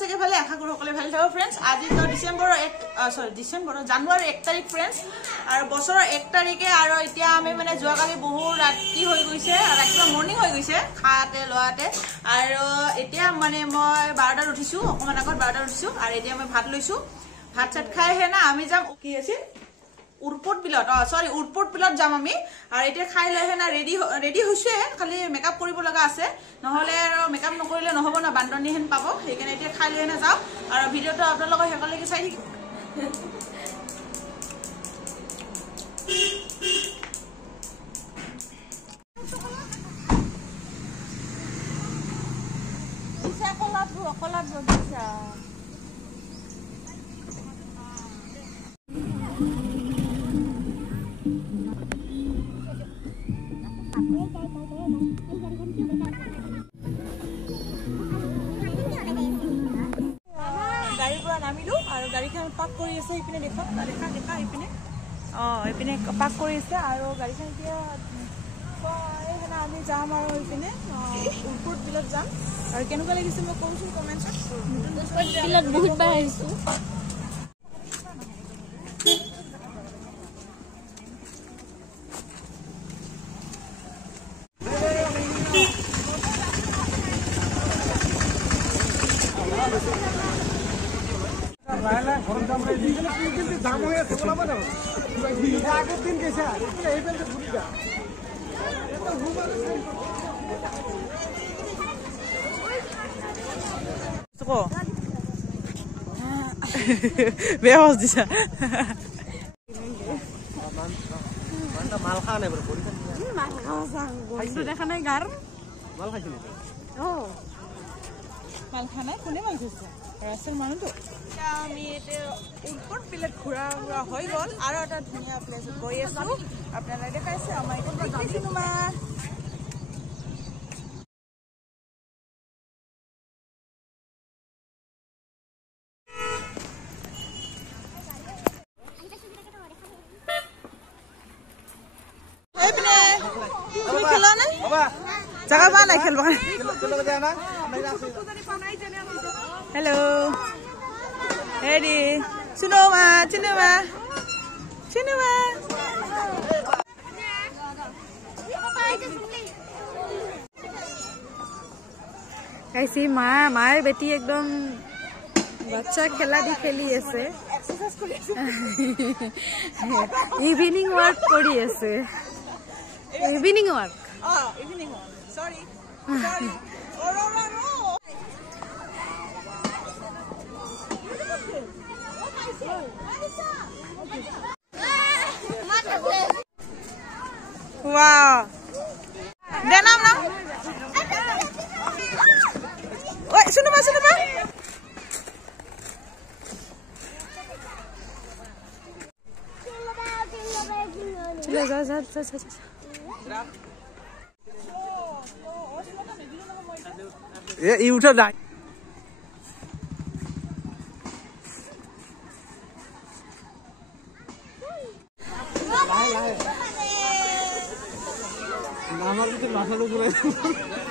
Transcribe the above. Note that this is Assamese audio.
চাগে ভালে আশা কৰো সকলে ভালে থাকক फ्रेंड्स আজি তো জানুৱাৰী 1 তাৰিখ फ्रेंड्स আৰু বছৰৰ 1 তাৰিখে আৰু এতিয়া আমি মানে যোৱাকালি বহু ৰাতি হৈ গৈছে আৰু ৰাতিপুৱা মৰ্নিং হৈ গৈছে খাতে লোৱাতে আৰু এতিয়া মানে মই 12টাত উঠিছো অকমান আগত 12টাত উঠিছো আৰু এতিয়া মই ভাত লৈছো ভাত চাত খাই হে না আমি যাম কি আছিল উৰপট বিলত সৰি উৰপট বিলত যাম আমি আৰু এতিয়া খাই লৈ হে না ৰেডি হৈছে খালি মেকআপ কৰিব লগা আছে নহলে আৰু মেকআপ নকৰিলে নহব না বান্দনী হেন পাব সেইকাৰণে এতিয়া খাই লৈ না যাও আৰু ভিডিওটো আপোনালোকৰ হেকলৈকে চাই থাকিব কলাত বগিচা গাড়ীৰ পৰা নামিলো আৰু গাড়ীখন পাক কৰি আছে ইপিনে দেখা ইপিনে ইপিনে পাক কৰি আছে আৰু গাড়ীখন এতিয়া আমি যাম আৰু ইপিনে উৰপট বিলত যাম আৰু কেনেকুৱা লাগিছে মই কমচোন কমেন্টছত বিলত বহুত বাৰ আহিছো বেহস দিছা মাল খা নাই দেখা নাই গাৰ মাল খাইছিল মাল খা নাই কোনে মাল খাইছে ৰাস্তাৰ মানুহটো আমি উৰপট বিলত ঘূৰা হৈ গ'ল আৰু এটা ধুনীয়া প্লেচত গৈ আছো আপোনালোকে দেখাইছে আমাৰ जगह पा नहीं खेल हेलो हेडी सुनो मा ऐसी मार बेटी एकदम बच्चा खेला दी खेली আছে इवनिंग वर्क करी আছে evening work evening one. Sorry. Oh, no. Wow. Denam na? Wait, sino ba? Chila, ये उठा ना नाम तो माथा